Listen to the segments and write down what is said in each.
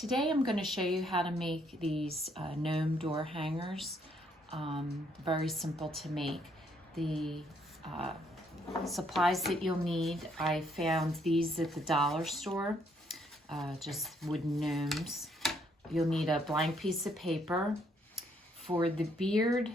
Today I'm going to show you how to make these gnome door hangers. Very simple to make. The supplies that you'll need, I found these at the dollar store, just wooden gnomes. You'll need a blank piece of paper. For the beard,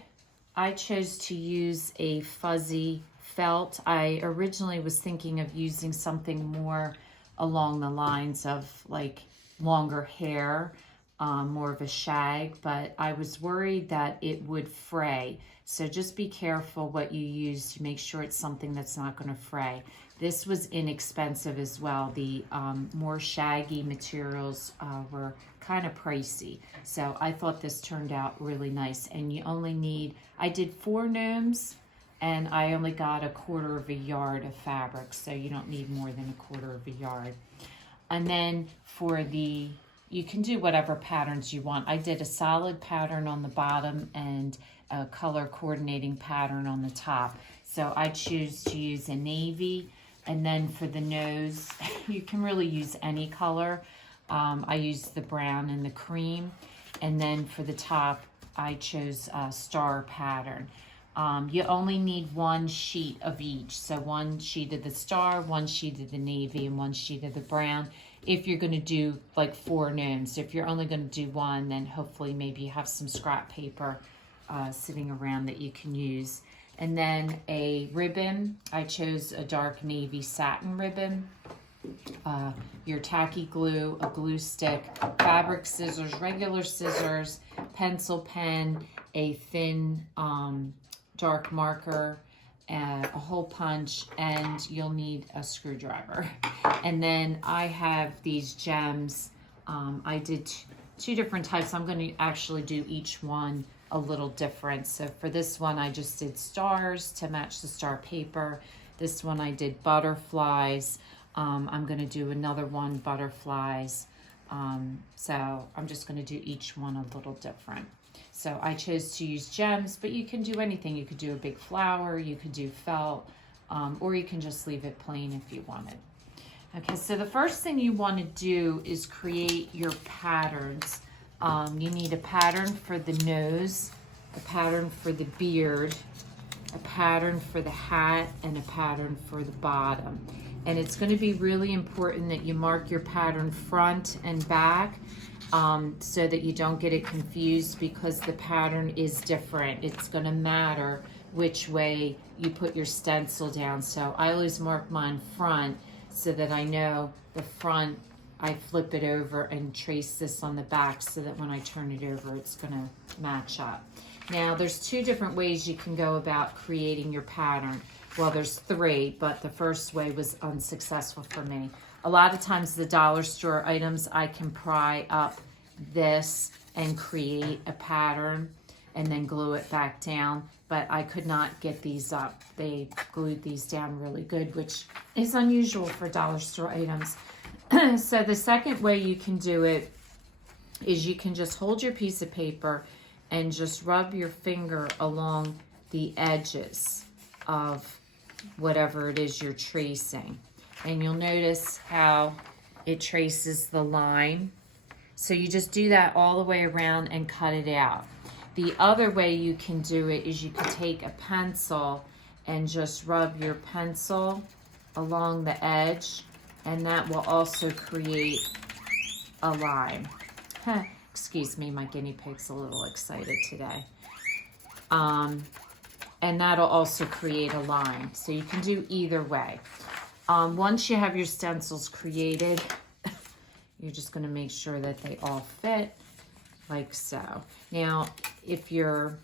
I chose to use a fuzzy felt. I originally was thinking of using something more along the lines of like longer hair, more of a shag, but I was worried that it would fray. So just be careful what you use to make sure it's something that's not going to fray. This was inexpensive as well. The more shaggy materials were kind of pricey. So I thought this turned out really nice. And you only need, I did 4 gnomes and I only got 1/4 yard of fabric. So you don't need more than 1/4 yard. And then for the, you can do whatever patterns you want. I did a solid pattern on the bottom and a color coordinating pattern on the top. So I choose to use a navy. And then for the nose, you can really use any color. I used the brown and the cream. And then for the top, I chose a star pattern. You only need 1 sheet of each. So 1 sheet of the star, 1 sheet of the navy, and 1 sheet of the brown. If you're going to do like 4 gnomes. If you're only going to do 1, then hopefully maybe you have some scrap paper sitting around that you can use. And then a ribbon. I chose a dark navy satin ribbon. Your tacky glue, a glue stick, fabric scissors, regular scissors, pencil pen, a thin dark marker, a hole punch, and you'll need a screwdriver. And then I have these gems. I did 2 different types. I'm going to actually do each one a little different. So for this one, I just did stars to match the star paper. This one I did butterflies. I'm going to do another one, butterflies. So I'm just going to do each one a little different. So I chose to use gems, but you can do anything. You could do a big flower, you could do felt, or you can just leave it plain if you wanted. Okay, so the first thing you want to do is create your patterns. You need a pattern for the nose, a pattern for the beard, a pattern for the hat, and a pattern for the bottom. And it's going to be really important that you mark your pattern front and back so that you don't get it confused, because the pattern is different. It's going to matter which way you put your stencil down. So I always mark mine front so that I know the front. I flip it over and trace this on the back so that when I turn it over, it's going to match up. Now, there's 2 different ways you can go about creating your pattern. Well, there's 3, but the first way was unsuccessful for me. A lot of times the dollar store items, I can pry up this and create a pattern and then glue it back down, but I could not get these up. They glued these down really good, which is unusual for dollar store items. So the second way you can do it is you can just hold your piece of paper and just rub your finger along the edges of whatever it is you're tracing. And you'll notice how it traces the line. So you just do that all the way around and cut it out. The other way you can do it is you can take a pencil and just rub your pencil along the edge, and that will also create a line. Excuse me, my guinea pig's a little excited today. And that'll also create a line. So you can do either way. Once you have your stencils created, you're just going to make sure that they all fit like so. Now, if your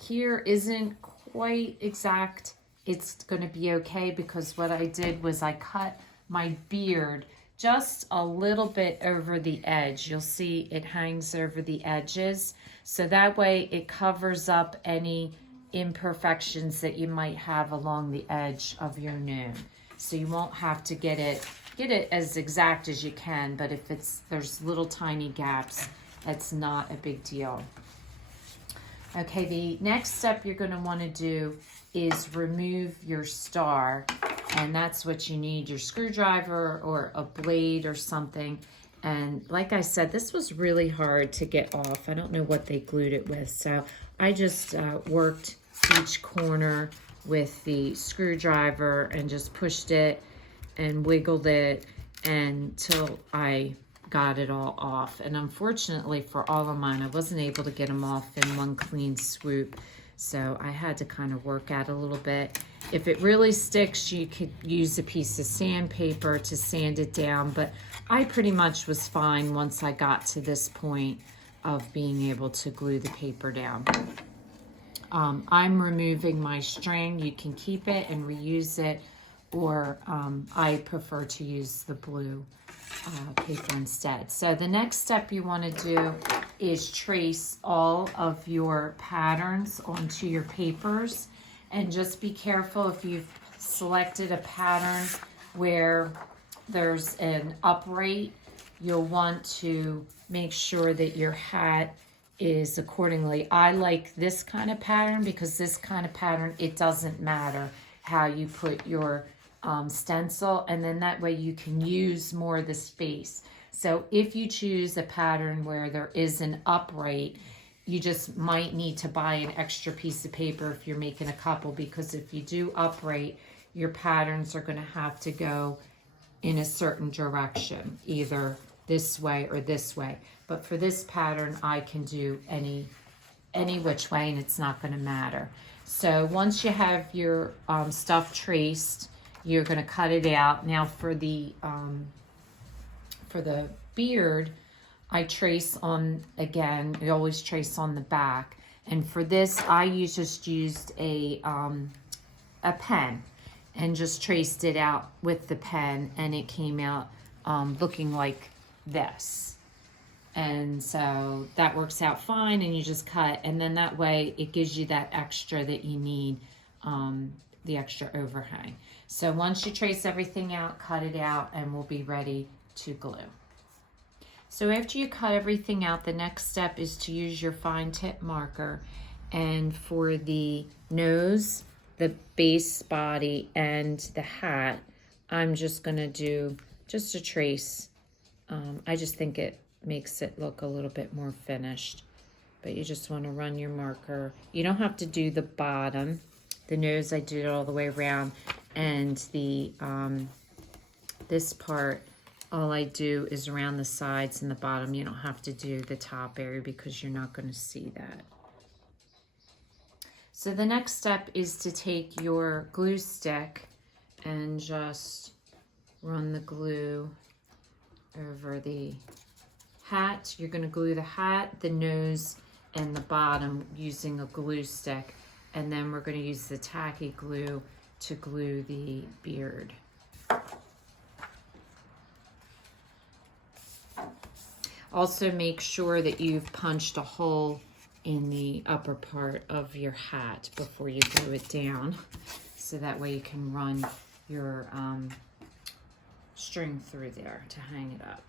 here isn't quite exact, it's going to be okay, because what I did was I cut my beard just a little bit over the edge. You'll see it hangs over the edges. So that way it covers up any imperfections that you might have along the edge of your gnome. So you won't have to get it as exact as you can, but if there's little tiny gaps, that's not a big deal. Okay, the next step you're going to want to do is remove your star, and that's what you need, your screwdriver or a blade or something. And like I said, this was really hard to get off. I don't know what they glued it with. So I just worked each corner with the screwdriver and just pushed it and wiggled it until I got it all off. And unfortunately for all of mine, I wasn't able to get them off in one clean swoop. So I had to kind of work at it a little bit. If it really sticks, you could use a piece of sandpaper to sand it down, but I pretty much was fine once I got to this point of being able to glue the paper down. I'm removing my string. You can keep it and reuse it, or I prefer to use the blue paper instead. So the next step you want to do is trace all of your patterns onto your papers, and just be careful if you've selected a pattern where there's an upright, you'll want to make sure that your hat is accordingly. I like this kind of pattern because this kind of pattern, it doesn't matter how you put your stencil, and then that way you can use more of the space. So if you choose a pattern where there is an upright, you just might need to buy an extra piece of paper if you're making a couple, because if you do upright, your patterns are going to have to go in a certain direction, either this way or this way. But for this pattern, I can do any which way, and it's not going to matter. So once you have your stuff traced, you're going to cut it out. Now for the beard, I trace on, again, I always trace on the back. And for this, I just used a pen and just traced it out with the pen, and it came out looking like this. And so that works out fine, and you just cut, and then that way it gives you that extra that you need, the extra overhang. So once you trace everything out, cut it out, and we'll be ready to glue. So after you cut everything out, the next step is to use your fine tip marker. And for the nose, the base body, and the hat, I'm just gonna do just a trace. I just think it makes it look a little bit more finished. But you just wanna run your marker. You don't have to do the bottom. The nose, I did it all the way around. And the this part, all I do is around the sides and the bottom. You don't have to do the top area because you're not going to see that. So the next step is to take your glue stick and just run the glue over the hat. You're going to glue the hat, the nose, and the bottom using a glue stick. And then we're going to use the tacky glue to glue the beard. Also make sure that you've punched a hole in the upper part of your hat before you glue it down, so that way you can run your string through there to hang it up.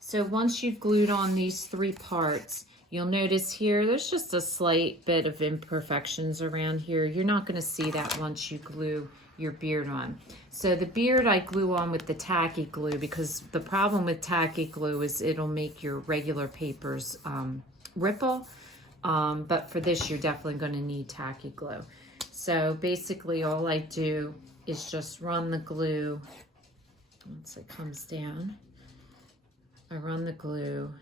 So once you've glued on these three parts, you'll notice here there's just a slight bit of imperfections around here. You're not going to see that once you glue your beard on. So the beard I glue on with the tacky glue, because the problem with tacky glue is it'll make your regular papers ripple, but for this you're definitely going to need tacky glue. So basically all I do is just run the glue once it comes down. I run the glue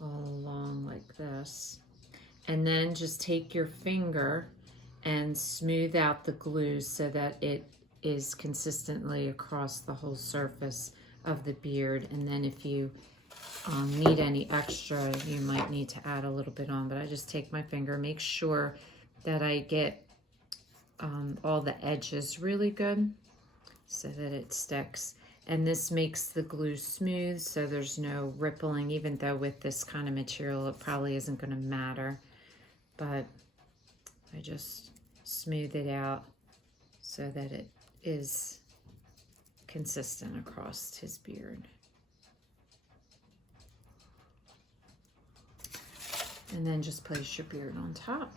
all along like this, and then just take your finger and smooth out the glue so that it is consistently across the whole surface of the beard. And then if you need any extra, you might need to add a little bit on, but I just take my finger, make sure that I get all the edges really good so that it sticks. And this makes the glue smooth, so there's no rippling, even though with this kind of material it probably isn't going to matter. But I just smooth it out so that it is consistent across his beard. And then just place your beard on top.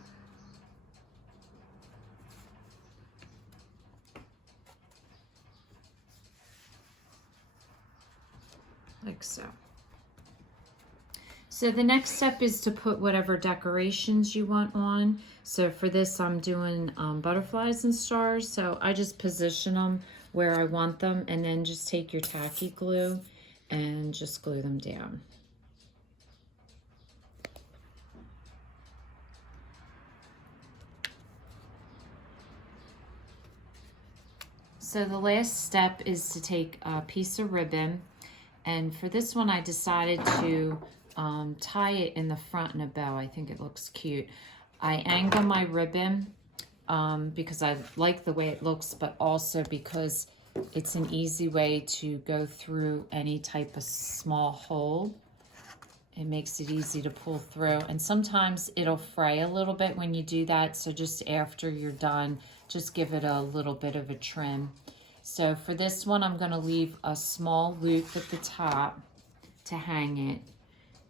like so. So the next step is to put whatever decorations you want on. So for this, I'm doing butterflies and stars. So I just position them where I want them, and then just take your tacky glue and just glue them down. So the last step is to take a piece of ribbon, and for this one I decided to tie it in the front in a bow. I think it looks cute. I angle my ribbon because I like the way it looks, but also because it's an easy way to go through any type of small hole. It makes it easy to pull through, and sometimes it'll fray a little bit when you do that, so just after you're done, just give it a little bit of a trim. So for this one, I'm going to leave a small loop at the top to hang it,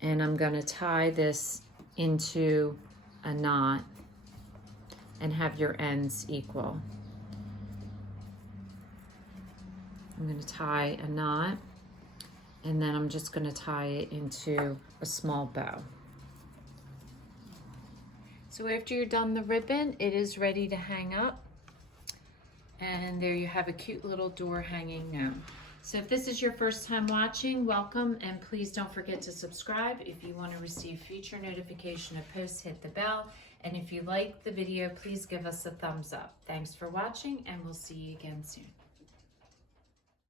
and I'm going to tie this into a knot and have your ends equal. I'm going to tie a knot, and then I'm just going to tie it into a small bow. So after you're done the ribbon, it is ready to hang up. And there you have a cute little door hanging gnome. So if this is your first time watching, welcome, and please don't forget to subscribe. If you want to receive future notification of posts, hit the bell. And if you like the video, please give us a thumbs up. Thanks for watching, and we'll see you again soon.